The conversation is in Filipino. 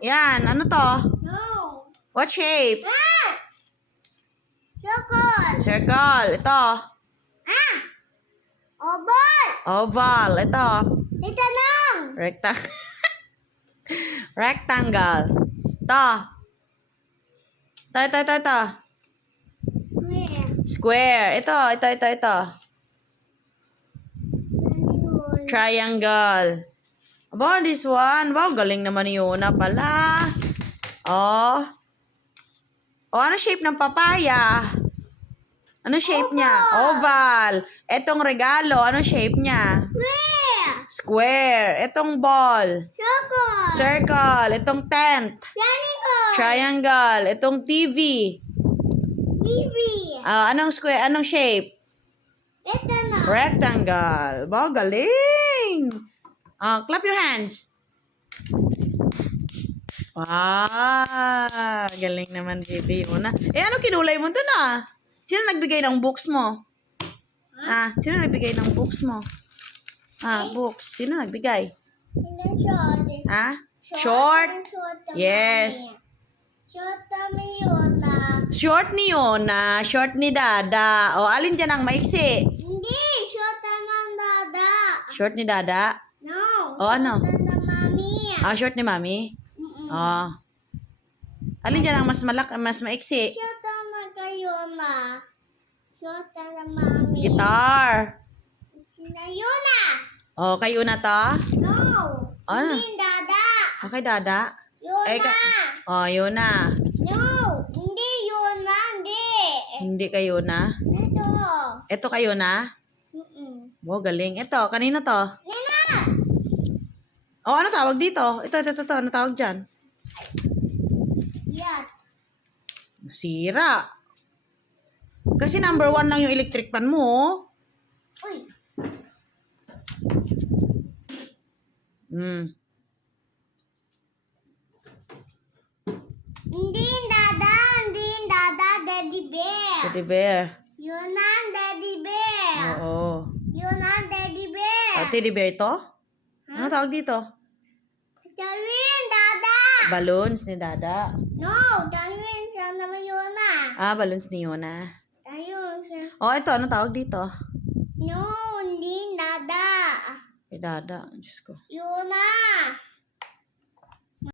Yan. Ano to? No. What shape? Circle. Circle. Ito. Oval. Oval. Ito. Ito lang. Rectangle. Ito. Ito. Square. Ito. Triangle. Aba, this one. Wow, galing naman ni Yona pala. Oh. Oh, ano shape ng papaya? Ano shape niya? Oval. Etong regalo, ano shape niya? Square. Etong ball. Circle. Etong tent. Triangle. Etong TV. Anong square? Anong shape? Ito na. Rectangle. Wow, galing. Clap your hands. Wow, galing naman, baby. Una. Ano kinulay mo doon Sino nagbigay ng books mo? Sino nagbigay ng books mo? Books. Sino nagbigay? Short? Yes. Short ni Yona. Short ni Dada. O, alin dyan ang maiksi? Hindi. Short naman Dada. Short ni Dada? No. O, ano? Short na Mami. Short ni Mami? Alin dyan ang mas maiksi? Short na kayo na. Short na Mami. Guitar. Sina Yuna. Kay Yuna to? No. Ano? Hindi Dada. Kay Dada? Yuna. Yuna. No. Hindi Yuna. Hindi. Hindi kay Yuna? Ito. Ito kay Yuna? Wow, galing. Ito, kanino to? Nina. Ano tawag dito? Ito. Ano tawag dyan? Yan. Nasira. Kasi number 1 lang yung electric pan mo. Uy. Hindi Dada. Daddy bear. Teddy bear. Yun ang Daddy bear. Oo. Yun ang Daddy bear. Teddy bear ito? Ano tawag dito? Darwin, Dada. Balloons ni Dada. No, Darwin, siya naman yun Balloons ni Yona. Ayun. Ito, ano tawag dito? No, hindi Dada. Dada. Diyos ko. Yun